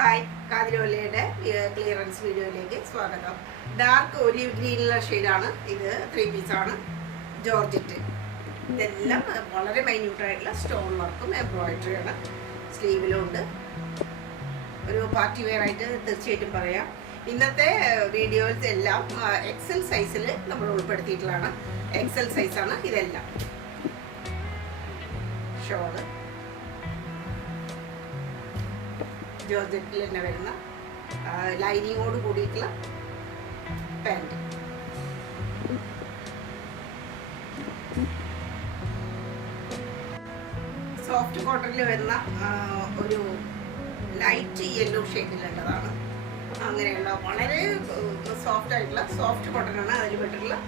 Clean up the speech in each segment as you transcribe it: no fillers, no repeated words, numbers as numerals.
Hi, കാതിരോലയുടെ clearance വീഡിയോയിലേക്ക് സ്വാഗതം. Dark olive ഗ്രീനുള്ള ഷെയ്ഡാണ് ഇത്. 3 പീസാണ്, ജോർജറ്റ്. ഇതെല്ലാം വളരെ മൈന്യൂട്ടായിട്ടുള്ള സ്റ്റോൺ വർക്കും എംബ്രോയിഡറിയാണ്. സ്ലീവിലുണ്ട്. ഒരു പാർട്ടി വെയർ ആയിട്ട് തീർച്ചയായിട്ടും പറയാം. ഇന്നത്തെ വീഡിയോസ് എല്ലാം എക്സൽ സൈസിൽ നമ്മൾ ഉൾപ്പെടുത്തിയിട്ടുള്ളതാണ്. എക്സൽ സൈസാണ് ഇതെല്ലാം. ഷോള് ജോർജറ്റിൽ തന്നെ വരുന്ന ലൈനിങ്ങോട് കൂടിയിട്ടുള്ള പാൻറ്. സോഫ്റ്റ് കോട്ടണിൽ വരുന്ന ഒരു ലൈറ്റ് യെല്ലോ ഷെയ്ഡിലുള്ളതാണ്. അങ്ങനെയുള്ള വളരെ സോഫ്റ്റ് ആയിട്ടുള്ള സോഫ്റ്റ് കോട്ടനാണ്. അതിൽ പെട്ടിട്ടുള്ള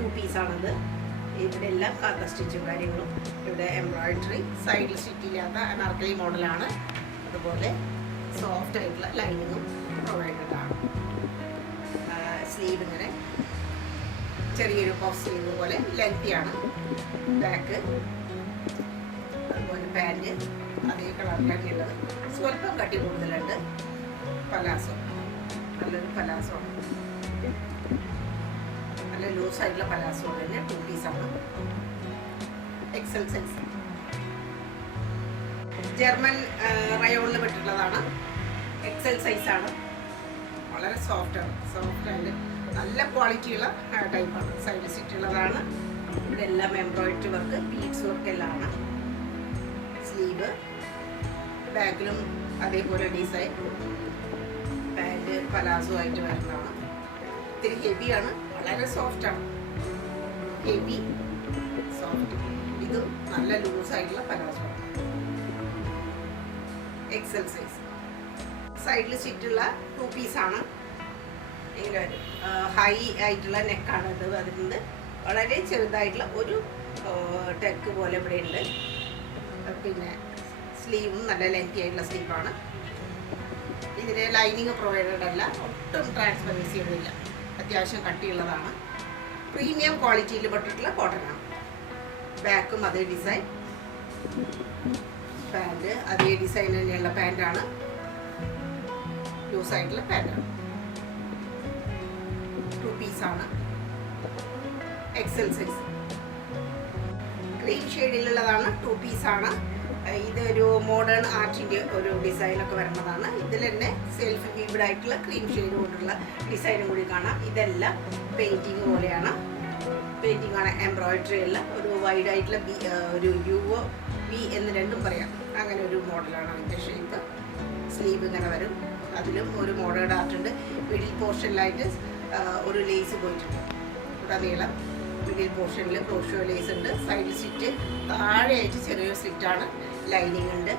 2 പീസാണത്. ഇവിടെ എല്ലാം കാത്ത സ്റ്റിച്ചും കാര്യങ്ങളും. ഇവിടെ എംബ്രോയിഡറി, സൈഡിൽ സ്റ്റിച്ചില്ലാത്ത അനാർക്കലി മോഡലാണ്. അതുപോലെ സോഫ്റ്റ് ആയിട്ടുള്ള ലൈനിങ്ങും പ്രൊവൈഡഡ് ആണ്. സ്ലീവ് ഇങ്ങനെ ചെറിയൊരു പഫ് സ്ലീവ് പോലെ ലെങ്തിയാണ്. ബാക്ക് അതുപോലെ പാൻറ് അതേ കളറിലൊക്കെ ഉള്ളത്. സ്വല്പം കട്ടി കൂടുതലുണ്ട്. പലാസോ, നല്ലൊരു പലാസോ ആണ്. നല്ല ലൂസായിട്ടുള്ള പലാസോ തന്നെ. 2 പീസാണ്. XL size. ജർമ്മൻ റയോണിൽ പെട്ടിട്ടുള്ളതാണ്. എക്സൽ സൈസാണ്. വളരെ സോഫ്റ്റാണ്. സോഫ്റ്റ് ആൻഡ് നല്ല ക്വാളിറ്റിയുള്ള ടൈപ്പാണ്. സൈഡ് സ്റ്റിച്ചുള്ളതാണ്. ഇതെല്ലാം എംബ്രോയിഡറി വർക്ക്, ബീഡ്സ് വർക്ക് എല്ലാമാണ്. സ്ലീവ്, ബാക്കിലും അതേപോലെ ഡിസൈൻ. പാൻറ് പലാസോ ആയിട്ട് വരുന്നതാണ്. ഇത്തിരി ഹെവിയാണ്. വളരെ സോഫ്റ്റാണ്. Heavy soft. ഇതും നല്ല ലൂസായിട്ടുള്ള പലാസോ ആണ്. XL size. സൈഡിൽ സ്റ്റിച്ചുള്ള 2 പീസാണ്. ഇങ്ങനെ വരും. ഹൈ ആയിട്ടുള്ള നെക്കാണ് ഇത്. അതിൻ്റെ വളരെ ചെറുതായിട്ടുള്ള ഒരു ടെക്ക് പോലെ ഇവിടെ ഉണ്ട്. പിന്നെ സ്ലീവും നല്ല ലെങ്തി ആയിട്ടുള്ള സ്ലീവാണ്. ഇതിന് ലൈനിങ് പ്രൊവൈഡഡ് അല്ല. ഒട്ടും ട്രാൻസ്പെറൻസി ചെയ്യുന്നില്ല. അത്യാവശ്യം കട്ടിയുള്ളതാണ്. പ്രീമിയം ക്വാളിറ്റിയിൽ പെട്ടിട്ടുള്ള കോട്ടനാണ്. ബാക്കും അതേ ഡിസൈൻ. പാൻറ് അതേ ഡിസൈൻ തന്നെയുള്ള പാൻറ്റാണ്. ലൂസായിട്ടുള്ള പാൻറ്റാണ്. 2 പീസാണ്. XL size. ക്രീം ഷെയ്ഡിലുള്ളതാണ്. 2 പീസാണ്. ഇതൊരു മോഡേൺ ആർട്ടിൻ്റെ ഒരു ഡിസൈനൊക്കെ വരുന്നതാണ്. ഇതിൽ തന്നെ സെൽഫ് വീവ്ഡ് ആയിട്ടുള്ള ക്രീം ഷെയ്ഡ് കൊണ്ടുള്ള ഡിസൈനും കൂടി കാണാം. ഇതെല്ലാം പെയിൻറ്റിങ് പോലെയാണ്. പെയിൻറ്റിങ് ആണ്. എംബ്രോയിഡറി അല്ല. ഒരു വൈഡ് ആയിട്ടുള്ള ഒരു യുവോ വി എന്ന് രണ്ടും പറയാം. അങ്ങനെ ഒരു മോഡലാണ് അതിൻ്റെ ഷേപ്പ്. സ്ലീവ് ഇങ്ങനെ വരും. അതിലും ഒരു മോഡേൺ ആർട്ടുണ്ട്. മിഡിൽ പോർഷനിലായിട്ട് ഒരു ലേസ് പോയിട്ടുണ്ട്. ഇവിടെ നീളം മിഡിൽ പോർഷനിൽ ക്രോഷോ ലേസ് ഉണ്ട്. സൈഡ് സ്റ്റിച്ച് താഴെയായിട്ട് ചെറിയൊരു സ്ലിറ്റാണ്. ലൈനിങ് ഉണ്ട്.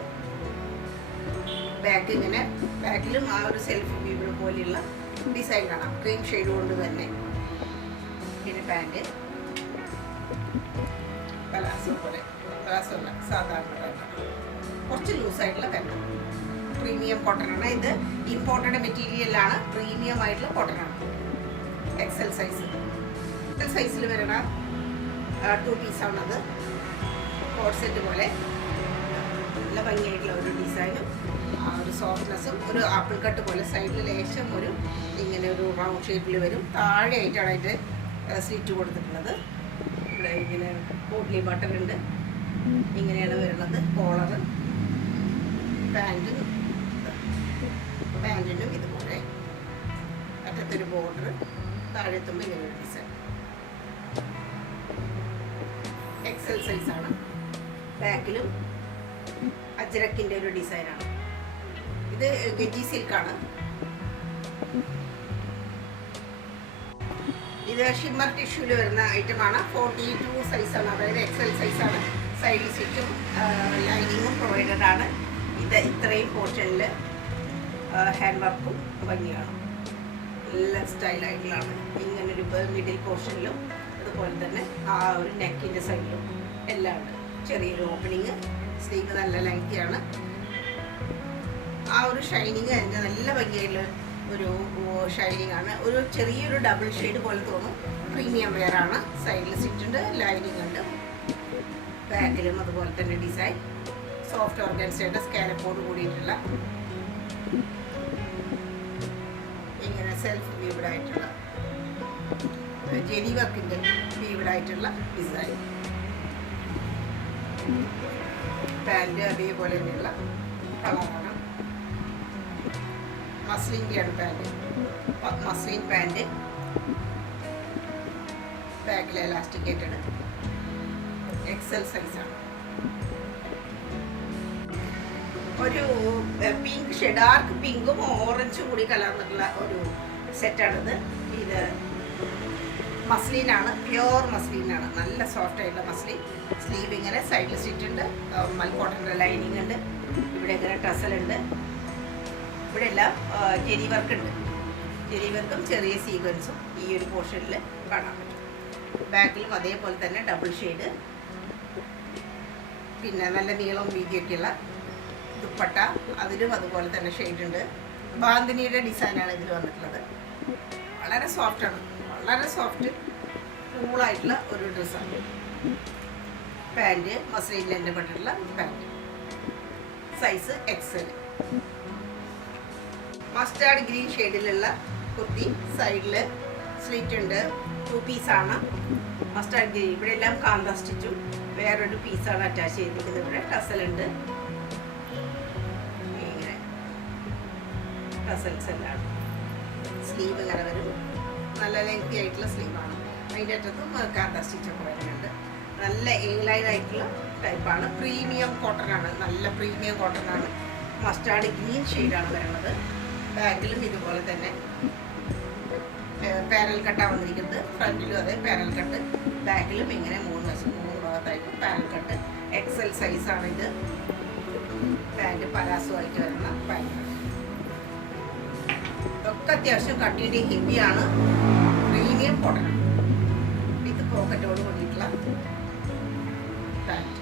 ബാക്ക് ഇങ്ങനെ, ബാക്കിലും ആ ഒരു സെൽഫ് വീവ് പോലെയുള്ള ഡിസൈൻ കാണാം. ക്രീം ഷെയ്ഡ് കൊണ്ട് തന്നെ. പിന്നെ പാൻറ് പലാസോ പോലെ. പലാസോ അല്ല, സാധാരണ പാൻറ്. കുറച്ച് ലൂസായിട്ടുള്ള പാൻറ്. പ്രീമിയം കോട്ടനാണ്. ഇത് ഇമ്പോർട്ടഡ് മെറ്റീരിയലാണ്. പ്രീമിയം ആയിട്ടുള്ള കോട്ടനാണ്. XL size. എക്സൽ സൈസിൽ വരുന്ന 2 പീസാണത്. കോട്ട് സെറ്റ് പോലെ നല്ല ഭംഗിയായിട്ടുള്ള ഒരു ഡിസൈനും ആ ഒരു സോഫ്റ്റ്നെസ്സും. ഒരു ആപ്പിൾ കട്ട് പോലെ സൈഡിൽ ലേശം ഒരു ഇങ്ങനെ ഒരു റൗണ്ട് ഷേപ്പിൽ വരും. താഴെയായിട്ടാണ് അതിൻ്റെ സ്ലിറ്റ് കൊടുത്തിട്ടുള്ളത്. ഇവിടെ ഇങ്ങനെ പോട്ട്ലി ബട്ടൺ ഉണ്ട്. ഇങ്ങനെയാണ് വരുന്നത്. കോളറ്, പാൻറ്റിനും ഇതുപോലെ അറ്റത്തൊരു ബോർഡർ, താഴെത്തുമ്പോൾ ഇങ്ങനെ ഒരു ഡിസൈൻ. എക്സൽ സൈസാണ്. ബാക്കിലും അജ്രക്കിൻ്റെ ഒരു ഡിസൈനാണ്. ഇത് ഗെജി സിൽക്കാണ്. ഇത് ഷിമ്മർ ടിഷ്യൂല് വരുന്ന ഐറ്റമാണ്. 42 സൈസാണ്. അതായത് എക്സൽ സൈസാണ്. സൈഡിൽ സ്റ്റിച്ചും ലൈനിങ്ങും പ്രൊവൈഡഡ് ആണ്. ഇത് ഇത്രയും പോർഷനിൽ ഹാൻഡ് വർക്കും ഭംഗിയാണ്. നല്ല സ്റ്റൈലായിട്ടുള്ളതാണ്. ഇങ്ങനൊരു മിഡിൽ പോർഷനിലും അതുപോലെ തന്നെ ആ ഒരു നെക്കിൻ്റെ സൈഡിലും എല്ലാം ഉണ്ട്. ചെറിയൊരു ഓപ്പണിങ്. സ്ലീവ് നല്ല ലെങ്തിയാണ്. ആ ഒരു ഷൈനിങ് അതിൻ്റെ നല്ല ഭംഗിയായിട്ടുള്ള ഒരു ഷൈനിങ് ആണ്. ഒരു ചെറിയൊരു ഡബിൾ ഷെയ്ഡ് പോലെ തോന്നും. പ്രീമിയം വെയർ ആണ്. സൈഡിൽ സ്റ്റിച്ചുണ്ട്, ലൈനിങ് ഉണ്ട്. ബാക്കിലും അതുപോലെ തന്നെ ഡിസൈൻ. സോഫ്റ്റ് ഓർഗൻസയുടെ സ്കാലപ്പോട് കൂടിയിട്ടുള്ള ഇങ്ങനെ സെൽഫ് വീവ്ഡ് ആയിട്ടുള്ള ജെനി വർക്കിൻ്റെ വീവ്ഡ് ആയിട്ടുള്ള ഡിസൈൻ. പാൻറ് അതേപോലെ തന്നെയുള്ള കളറാണ്. മസ്ലിൻ്റെയാണ് പാൻറ്. മസ്ലിൻ പാൻറ്, ബാക്കിൽ എലാസ്റ്റിക്കേറ്റഡ്, എക്സൽ സൈസാണ്. ഒരു പിങ്ക് ഷെയ്ഡ്, ഡാർക്ക് പിങ്കും ഓറഞ്ചും കൂടി കലർന്നിട്ടുള്ള ഒരു സെറ്റാണിത്. ഇത് മസ്ലിനാണ്, പ്യുവർ മസ്ലിനാണ്, നല്ല സോഫ്റ്റ് ആയിട്ടുള്ള മസ്ലിൻ. സ്ലീവ് ഇങ്ങനെ സൈഡിൽ സ്റ്റിച്ച് ഉണ്ട്, മൽക്കോട്ടൻ്റെ ലൈനിങ് ഉണ്ട്, ഇവിടെ ഇങ്ങനെ ടസലുണ്ട്, ഇവിടെ എല്ലാം ജെരി വർക്ക് ഉണ്ട്. ജെരി വർക്കും ചെറിയ സീക്വൻസും ഈ ഒരു പോർഷനിൽ കാണാൻ പറ്റും. ബാക്കിലും അതേപോലെ തന്നെ ഡബിൾ ഷെയ്ഡ്, പിന്നെ നല്ല നീളവും വീതിയൊക്കെയുള്ള ദുപ്പട്ട, അതിലും അതുപോലെ തന്നെ ഷെയ്ഡ് ഉണ്ട്. ബാന്തിനിയുടെ ഡിസൈനാണ് ഇതിൽ വന്നിട്ടുള്ളത്. വളരെ സോഫ്റ്റാണ്, വളരെ സോഫ്റ്റ് കൂളായിട്ടുള്ള ഒരു ഡ്രസ്സാണ്. പാൻറ് മസ്ലിനിൽ തന്നെ പെട്ടിട്ടുള്ള pant, size XL. Mustard green ഷെയ്ഡിലുള്ള കുർത്തി, സൈഡിൽ സ്ലിറ്റ് ഉണ്ട്, 2 പീസാണ്. മസ്റ്റാർഡ് ഗ്രീൻ, ഇവിടെ എല്ലാം കാന്ത സ്റ്റിച്ചും വേറൊരു പീസാണ് അറ്റാച്ച് ചെയ്തിരിക്കുന്നത്. ഇവിടെ ടസലുണ്ട്, ഇങ്ങനെ ടസൽസ് എല്ലാം. സ്ലീവ് ഇങ്ങനെ വരും, നല്ല ലെങ്തി ആയിട്ടുള്ള സ്ലീവാണ്. അതിൻ്റെ അറ്റത്തും കാന്ത സ്റ്റിച്ചൊക്കെ വരുന്നുണ്ട്. നല്ല എ-ലൈൻ ആയിട്ടുള്ള ടൈപ്പാണ്. പ്രീമിയം കോട്ടനാണ്, നല്ല പ്രീമിയം കോട്ടനാണ്. മസ്റ്റാർഡ് ഗ്രീൻ ഷെയ്ഡാണ് വരുന്നത്. ബാക്കിലും ഇതുപോലെ തന്നെ പാരൽ കട്ടാണ് വന്നിരിക്കുന്നത്. ഫ്രണ്ടിലും അതെ പാരൽ കട്ട്, ബാക്കിലും ഇങ്ങനെ 3 ഭാഗത്തായിട്ട് പാരൽ കട്ട്. എക്സൽ സൈസാണ് ഇത്. പാൻറ് പലാസമായിട്ട് വരുന്ന പാൻറ്. ഇതൊക്കെ അത്യാവശ്യം കട്ടിയുടെ ഹെവിയാണ്, പ്രീമിയം കോട്ടൺ. ഇത് പോക്കറ്റോട് കൂടിയിട്ടുള്ള പാൻറ്,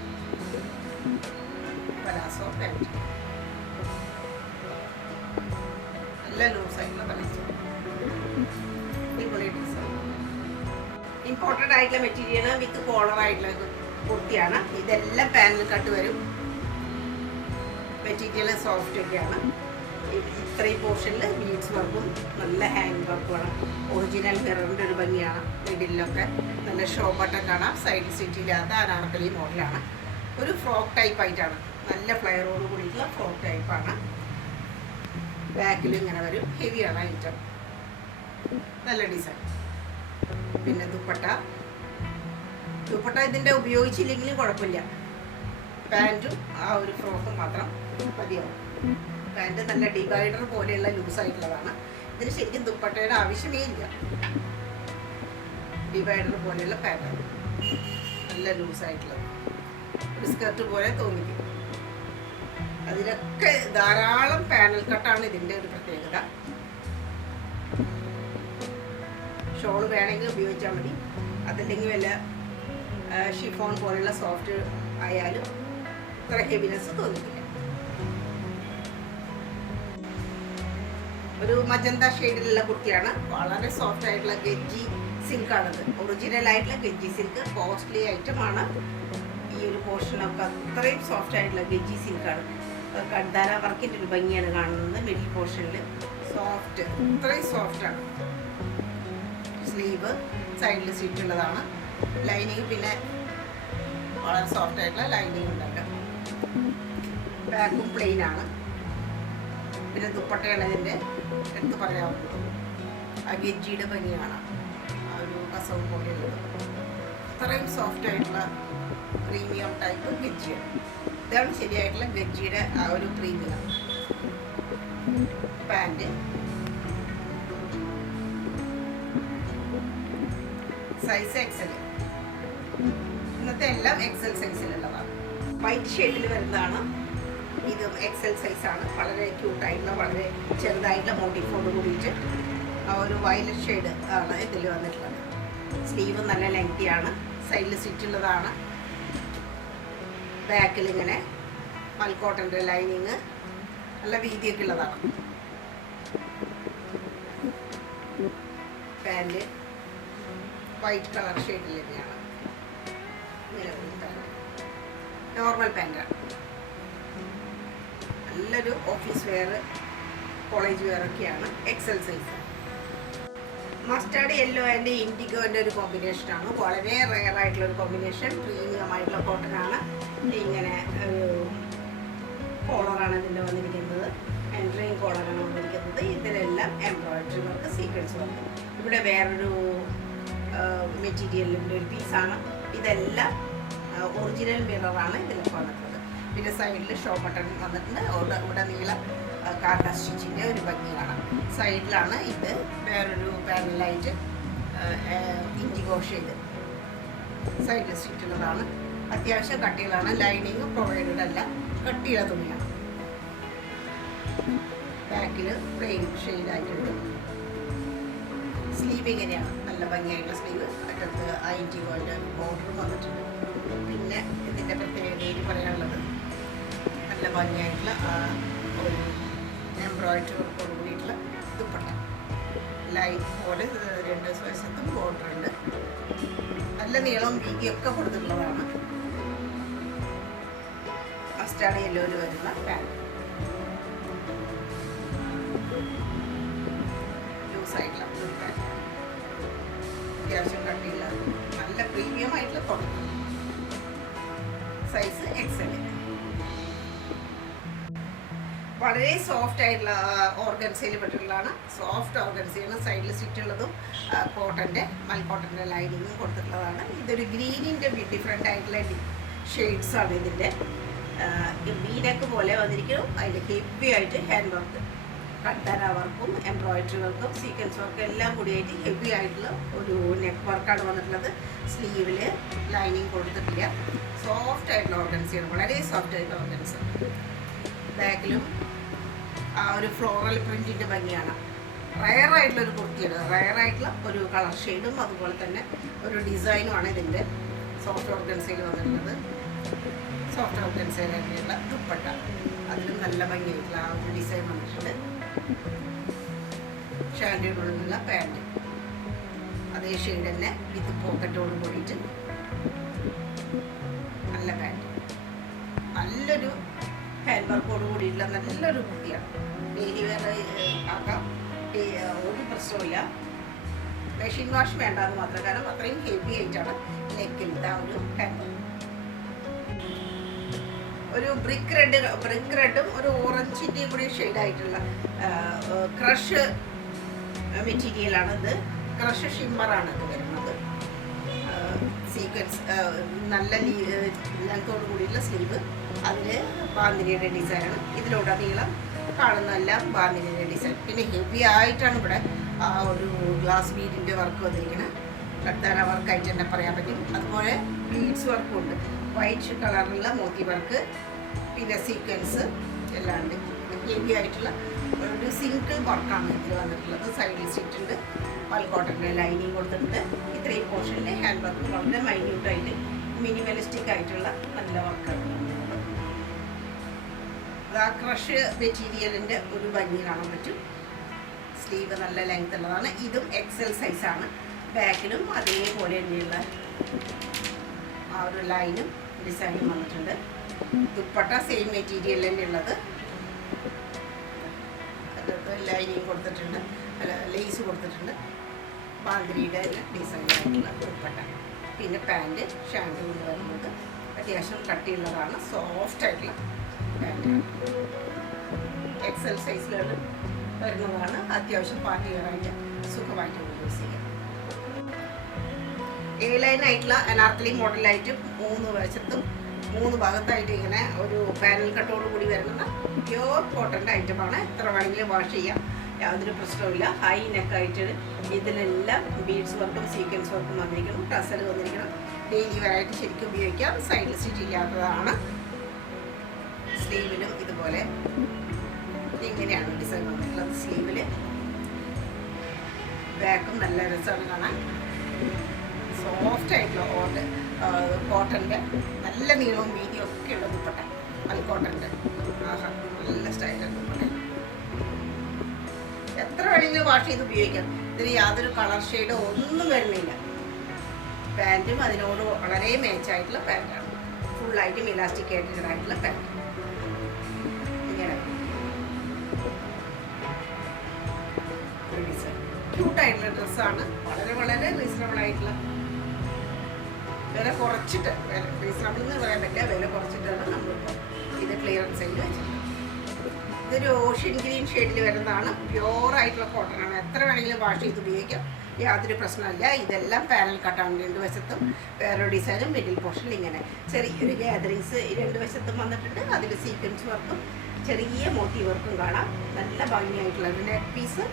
പലാസോ പാൻറ്, നല്ല ലൂസായിട്ടുള്ള പലാസോ. ഇമ്പോർട്ടൻ്റ് ആയിട്ടുള്ള മെറ്റീരിയൽ വിത്ത് കോളർ ആയിട്ടുള്ള കുർത്തിയാണ്. ഇതെല്ലാം പാനൽ കട്ട് വരും. മെറ്റീരിയൽ സോഫ്റ്റ് ഒക്കെയാണ്. ഇത്രയും പോർഷനിൽ ബീഡ്സ് വർക്കും നല്ല ഹാൻഡ് വർക്കുമാണ്. ഒറിജിനൽ മിററിൻ്റെ ഒരു ഭംഗിയാണ്. മിഡിലൊക്കെ നല്ല ഷോ ബട്ടൺ കാണാം. സൈഡിൽ സ്റ്റിച്ചില്ലാത്ത അനാർക്കലി മോഡലാണ്. ഒരു ഫ്രോക്ക് ടൈപ്പ് ആയിട്ടാണ്, നല്ല ഫ്ലയറോട് കൂടിയിട്ടുള്ള ഫ്രോക്ക് ടൈപ്പാണ്. ബാക്കിൽ ഇങ്ങനെ വരും. ഹെവിയാണ് ഐറ്റം, നല്ല ഡിസൈൻ. പിന്നെ ദുപ്പട്ട ഇതിൻ്റെ ഉപയോഗിച്ചില്ലെങ്കിലും കുഴപ്പമില്ല. പാൻറ്റും ആ ഒരു ഫ്രോക്കും മാത്രം മതിയാവും. പാൻറ്റ് നല്ല ഡിവൈഡർ പോലെയുള്ള ലൂസായിട്ടുള്ളതാണ്. ഇതിന് ശരിക്കും ദുപ്പട്ടയുടെ ആവശ്യമേ ഇല്ല. ഡിവൈഡർ പോലെയുള്ള പാറ്റേൺ, നല്ല ലൂസായിട്ടുള്ളത്, ഒരു സ്കർട്ട് പോലെ തോന്നിക്കും. അതിലൊക്കെ ധാരാളം പാനൽ കട്ടാണ് ഇതിൻ്റെ ഒരു പ്രത്യേകത. ഷോൾ വേണമെങ്കിൽ ഉപയോഗിച്ചാൽ മതി. അതല്ലെങ്കിൽ വല്ല ഷിഫോൺ പോലുള്ള സോഫ്റ്റ് ആയാലും ഇത്ര ഹെവിനെസ് തോന്നിക്കില്ല. ഒരു മജന്ത ഷെയ്ഡിലുള്ള കുർത്തിയാണ്. വളരെ സോഫ്റ്റ് ആയിട്ടുള്ള ഗജ്ജി സിൽക്കാണത്. ഒറിജിനൽ ആയിട്ടുള്ള ഗജ്ജി സിൽക്ക്, കോസ്റ്റ്ലി ഐറ്റമാണ്. ഈ ഒരു പോർഷനൊക്കെ അത്രയും സോഫ്റ്റ് ആയിട്ടുള്ള ഗജ്ജി സിൽക്കാണ്. കണ്ടാല വർക്കിൻ്റെ ഒരു ഭംഗിയാണ് കാണുന്നത്. മിഡിൽ പോർഷനിൽ സോഫ്റ്റ്, അത്രയും സോഫ്റ്റാണ്. സ്ലീവ് സൈഡിൽ സ്റ്റിച്ചുള്ളതാണ്. ലൈനിങ് പിന്നെ വളരെ സോഫ്റ്റ് ആയിട്ടുള്ള ലൈനിങ് ഉണ്ടല്ലോ. ബാക്കും പ്ലെയിൻ ആണ്. പിന്നെ ദുപ്പട്ടയാണ് ഇതിൻ്റെ എടുത്ത് പറയാവുന്നത്. ആ ഗജ്ജിയുടെ ഭംഗി കാണാം, ആ ഒരു കസവ് പോലെയുള്ളത്. അത്രയും സോഫ്റ്റ് ആയിട്ടുള്ള പ്രീമിയം ടൈപ്പ് ഗജ്ജിയാണ്. ഇതാണ് ശരിയായിട്ടുള്ള ഗജ്ജിയുടെ ആ ഒരു പ്രീമിയം. Pant size Excel. ഇന്നത്തെ എല്ലാം എക്സൽ സൈസിലുള്ളതാണ്. വൈറ്റ് ഷെയ്ഡിൽ വരുന്നതാണ്. ഇത് എക്സൽ സൈസാണ്. വളരെ ക്യൂട്ടായിട്ടുള്ള, വളരെ ചെറുതായിട്ടുള്ള മോട്ടീഫോട് കൂടിയിട്ട് ആ ഒരു വയലറ്റ് ഷെയ്ഡ് ആണ് ഇതിൽ വന്നിട്ടുള്ളത്. സ്ലീവ് നല്ല ലെങ്തിയാണ്. സൈഡിൽ സ്റ്റിച്ചുള്ളതാണ്. ബാക്കിൽ ഇങ്ങനെ മൽക്കോട്ടൻ്റെ ലൈനിങ്, നല്ല വീതിയൊക്കെ ഉള്ളതാണ്. പാൻറ് വൈറ്റ് കളർ ഷെയ്ഡിൽ തന്നെയാണ്. നോർമൽ പാൻറ്റാണ്. നല്ലൊരു ഓഫീസ് വെയർ കോളേജ് വെയറൊക്കെയാണ്. XL size. Mustard yellow and ഇൻഡിഗോൻ്റെ ഒരു കോമ്പിനേഷനാണ്. വളരെ റെയർ ആയിട്ടുള്ളൊരു കോമ്പിനേഷൻ. പ്രീമിയം ആയിട്ടുള്ള കോട്ടനാണ്. ഇങ്ങനെ കോളറാണ് ഇതിൻ്റെ വന്നിരിക്കുന്നത്. എൻട്രിങ് കോളറാണ് വന്നിരിക്കുന്നത്. ഇതിലെല്ലാം എംബ്രോയിഡറി വർക്ക്, സീക്വൻസ് വർക്ക്. ഇവിടെ വേറൊരു മെറ്റീരിയലിൻ്റെ ഒരു പീസാണ്. ഇതെല്ലാം ഒറിജിനൽ മിററാണ് ഇതിലൊക്കെ വന്നിട്ടുള്ളത്. പിന്നെ സൈഡിൽ ഷോ ബട്ടൺ വന്നിട്ടുണ്ട്. ഇവിടെ നീളം കാർട്ട സ്റ്റിച്ചിൻ്റെ ഒരു ഭംഗിയാണ്. സൈഡിലാണ് ഇത് വേറൊരു പാനലായിട്ട് ഇൻഡിഗോ ഷെയ്ഡ് സൈഡിൽ സ്റ്റിച്ചുള്ളതാണ്. അത്യാവശ്യം കട്ടികളാണ്. ലൈനിങ് പ്രൊവൈഡഡ് അല്ല, കട്ടിയുള്ള തുണിയാണ്. ബാക്കിൽ പ്ലെയിൻ ഷെയ്ഡായിട്ടുണ്ട്. സ്ലീവ് ഇങ്ങനെയാണ്, നല്ല ഭംഗിയായിട്ടുള്ള സ്ലീവ്. അതിനകത്ത് ഇൻഡിഗോൻ്റെ ബോർഡർ വന്നിട്ടുണ്ട്. പിന്നെ ഇതിൻ്റെ പ്രത്യേകതയിൽ പറയാനുള്ളത് നല്ല ഭംഗിയായിട്ടുള്ള ഒരു എംബ്രോയിഡറി വർക്കോട് കൂടിയിട്ടുള്ള ദുപ്പട്ട. ലൈറ്റ് പോലെ രണ്ട് വശത്തും ബോർഡർ ഉണ്ട്. നല്ല നീളവും വീതിയൊക്കെ കൊടുത്തിട്ടുള്ളതാണ്. മസ്റ്റാർഡ് യെല്ലോയിൽ വരുന്ന പാൻറ്. ലൂസായിട്ടുള്ള ഒരു പാൻറ്. അത്യാവശ്യം കട്ടിയില്ല, നല്ല പ്രീമിയം ആയിട്ടുള്ള കോട്ടൺ. Size Excel. വളരെ സോഫ്റ്റ് ആയിട്ടുള്ള ഓർഗൻസയിൽ പെട്ടിട്ടുള്ളതാണ്. സോഫ്റ്റ് ഓർഗൻസയാണ്. സൈഡിൽ സ്റ്റിച്ചുള്ളതും കോട്ടൻ്റെ മൽക്കോട്ടൻ്റെ ലൈനിങ്ങും കൊടുത്തിട്ടുള്ളതാണ്. ഇതൊരു ഗ്രീനിൻ്റെ ഡിഫറെൻ്റ് ആയിട്ടുള്ള ഷെയ്ഡ്സാണ് ഇതിൻ്റെ. വീനക്ക് പോലെ വന്നിരിക്കും. അതിൽ ഹെവി ആയിട്ട് ഹാൻഡ് വർക്ക്, കട്ടന വർക്കും എംബ്രോയിഡറി വർക്കും സീക്വൻസ് വർക്കും എല്ലാം കൂടിയായിട്ട് ഹെവി ആയിട്ടുള്ള ഒരു നെക്ക് വർക്കാണ് വന്നിട്ടുള്ളത്. സ്ലീവിൽ ലൈനിങ് കൊടുത്തിട്ടില്ല. സോഫ്റ്റ് ആയിട്ടുള്ള ഓർഗൻസിയാണ്, വളരെ സോഫ്റ്റ് ആയിട്ടുള്ള ഓർഗൻസ്. ബാക്കിലും ആ ഒരു ഫ്ലോറൽ പ്രിൻറ്റിൻ്റെ ഭംഗിയാണ്. റയറായിട്ടുള്ളൊരു കുർത്തിയാണ്. റയറായിട്ടുള്ള ഒരു കളർ ഷെയ്ഡും അതുപോലെ തന്നെ ഒരു ഡിസൈനുമാണ് ഇതിൻ്റെ. സോഫ്റ്റ് ഓർഗൻസയിൽ വന്നിട്ടുള്ളത്. സോഫ്റ്റ് ഓർഗൻസയിലുള്ള ദുപ്പട്ട, അതിലും നല്ല ഭംഗിയായിട്ടുള്ള ആ ഒരു ഡിസൈൻ വന്നിട്ടുണ്ട്. ഷാൻഡിലുള്ള പാൻറ് അതേ ഷെയ്ഡ് തന്നെ വിത്ത് പോക്കറ്റോട് കൂടിയിട്ട് നല്ല പാൻറ്. നല്ലൊരു ഹാൻഡ് വർക്കോട് കൂടിയിട്ടുള്ള നല്ലൊരു കുർത്തിയാണ്. ഡെയിലി വെയർ ആക്കാം, ഒരു പ്രശ്നമില്ല. മെഷീൻ വാഷ് വേണ്ടാന്ന് മാത്രം, കാരണം അത്രയും ഹെവി ആയിട്ടാണ് നെക്കിൻ്റെ ആ ഒരു ഹാൻഡ് വർക്ക്. ഒരു ബ്രിക്ക് റെഡും ഒരു ഓറഞ്ചിൻ്റെയും കൂടി ഷെയ്ഡായിട്ടുള്ള ക്രഷ് മെറ്റീരിയലാണ് ഇത്. ക്രഷ് ഷിമ്മറാണ് ഇത് വരുന്നത്. സീക്വൻസ് നല്ല ലെങ്തോട് കൂടിയിട്ടുള്ള സ്ലീവ്. അതിൽ ബാന്തിനിയുടെ ഡിസൈനാണ്. ഇതിലുടനീളം കാണുന്നതെല്ലാം ബാന്തിനിയുടെ ഡിസൈൻ. പിന്നെ ഹെവി ആയിട്ടാണ് ഇവിടെ ആ ഒരു ഗ്ലാസ് ബീഡിൻ്റെ വർക്ക് വന്നിരിക്കുന്നത്. കട്ടാന വർക്കായിട്ട് തന്നെ പറയാൻ പറ്റും. അതുപോലെ ബീഡ്സ് വർക്കും ഉണ്ട്. വൈറ്റ് കളറിലുള്ള മോത്തി വർക്ക്, പിന്നെ സീക്വൻസ് എല്ലാം ഉണ്ട്. ഹെവി ആയിട്ടുള്ള ഒരു സിംഗിൾ വർക്കാണ് ഇതിൽ വന്നിട്ടുള്ളത്. സൈഡിൽ സ്റ്റിച്ചുണ്ട്. മൽക്കോട്ടൻ്റെ ലൈനിങ് കൊടുത്തിട്ടുണ്ട്. ഇത്രയും പോർഷനിൽ ഹാൻഡ് വർക്ക് വളരെ മൈന്യൂട്ടായിട്ട് മിനിമലിസ്റ്റിക് ആയിട്ടുള്ള നല്ല വർക്കാണ്. ആ ക്രഷ് മെറ്റീരിയലിൻ്റെ ഒരു ഭംഗി കാണാൻ പറ്റും. സ്ലീവ് നല്ല ലെങ്ത് ഉള്ളതാണ്. ഇതും എക്സൽ സൈസാണ്. ബാക്കിലും അതേപോലെ തന്നെയുള്ള ആ ഒരു ലൈനും ഡിസൈനും വന്നിട്ടുണ്ട്. ദുപ്പട്ട സെയിം മെറ്റീരിയൽ തന്നെ ഉള്ളത്. അതൊക്കെ ലൈനിങ് കൊടുത്തിട്ടുണ്ട്, ലേസ് കൊടുത്തിട്ടുണ്ട്. ബാന്തിരിയുടെ ഡിസൈനായിട്ടുള്ള ദുപ്പട്ട. പിന്നെ പാൻറ് ഷാൻഡ് കൊണ്ട് വരുന്നത് അത്യാവശ്യം കട്ടിയുള്ളതാണ്. സോഫ്റ്റ് ആയിട്ടുള്ള പാൻറ്റാണ്. എക്സൽ സൈസിലാണ് വരുന്നതാണ്. അത്യാവശ്യം പാർട്ടി വെയറായിട്ട് സുഖമായിട്ട് യൂസ് ചെയ്യാം. എ ലൈൻ ആയിട്ടുള്ള അനാർക്കലി മോഡലായിട്ട് 3 വശത്തും 3 ഭാഗത്തായിട്ട് ഇങ്ങനെ ഒരു പാനൽ കട്ടോട് കൂടി വരുന്ന പ്യോർ കോട്ടൻ്റെ ഐറ്റമാണ്. എത്ര വേണമെങ്കിലും വാഷ് ചെയ്യാം, യാതൊരു പ്രശ്നവുമില്ല. ഹൈ നെക്കായിട്ട് ഇതിലെല്ലാം ബീഡ്സ് വർക്കും സീക്വൻസ് വർക്കും വന്നിരിക്കണം. ടസൽ വന്നിരിക്കണം. ഡെയിലി വെയറായിട്ട് ശരിക്കും ഉപയോഗിക്കാം. സൈഡിൽ സ്റ്റിച്ച് ഇല്ലാത്തതാണ്. സ്ലീവിലും ഇതുപോലെ ഇങ്ങനെയാണ് ഡിസൈൻ വന്നിട്ടുള്ളത്. സ്ലീവിൽ ബാക്കും നല്ല രസമാണ് കാണാൻ. സോഫ്റ്റ് ആയിട്ടുള്ള കോട്ടൻ്റെ നല്ല നീളവും വീതിയും ഒക്കെ ഉള്ള ദുപ്പട്ട. മൽക്കോട്ടൻ്റെ നല്ല സ്റ്റൈലാണ് ദുപ്പട്ട. എത്ര വേണമെങ്കിലും വാഷ് ചെയ്ത് ഉപയോഗിക്കാം. ഇതിന് യാതൊരു കളർ ഷെയ്ഡോ ഒന്നും വരുന്നില്ല. പാൻറ്റും അതിനോട് വളരെ മേച്ചായിട്ടുള്ള പാൻറ്റാണ്. ഫുള്ളായിട്ടും ഇലാസ്റ്റിക് ആയിട്ടുള്ള പാൻറ്റ്. ഇങ്ങനെ ക്യൂട്ടായിട്ടുള്ള ഡ്രസ്സാണ്. വളരെ വളരെ റീസണബിൾ ആയിട്ടുള്ള വില കുറച്ചിട്ട്, റീസണബിൾ എന്ന് പറയാൻ പറ്റില്ല, വില കുറച്ചിട്ടാണ് നമ്മളിപ്പോൾ ഇത് ക്ലിയറൻസ് സെയിൽ വെച്ചത്. ഇതൊരു ഓഷ്യൻ ഗ്രീൻ ഷെയ്ഡിൽ വരുന്നതാണ്. പ്യുവറായിട്ടുള്ള കോട്ടനാണ്. എത്ര വേണമെങ്കിലും വാഷ് ചെയ്ത് ഉപയോഗിക്കാം, യാതൊരു പ്രശ്നമില്ല. ഇതെല്ലാം പാനൽ കട്ടാണ്. രണ്ട് വശത്തും വേറെ ഡിസൈനും മിഡിൽ പോർഷനിൽ ഇങ്ങനെ ചെറിയൊരു ഗ്യാതറിങ്സ് രണ്ട് വശത്തും വന്നിട്ടുണ്ട്. അതിൽ സീക്വൻസ് വർക്കും ചെറിയ മോട്ടീവ് വർക്കും കാണാം. നല്ല ഭംഗിയായിട്ടുള്ള നെക്ക് പീസ്,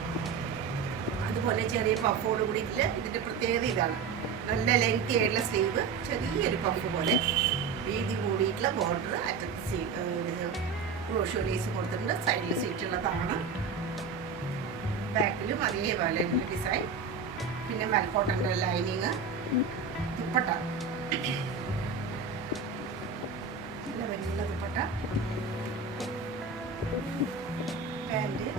അതുപോലെ ചെറിയ പഫോട് കൂടിയിട്ടില്ല. ഇതിൻ്റെ പ്രത്യേകത ഇതാണ്, നല്ല ലെങ്തി ആയിട്ടുള്ള സ്ലീവ്, ചെറിയൊരു പഫ് പോലെ വീതി കൂടിയിട്ടുള്ള ബോർഡർ, അറ്റത്ത് ക്രോഷോ ലേസ് കൊടുത്തിട്ടുണ്ട്. സൈഡിൽ സീറ്റുള്ളതാണ്. ബാക്കിലും അതേപോലെ ഡിസൈൻ. പിന്നെ മൽക്കോട്ടൻ്റെ ലൈനിങ്, ദുപ്പട്ട നല്ല വലിയ ദുപ്പട്ട, പാൻറ്,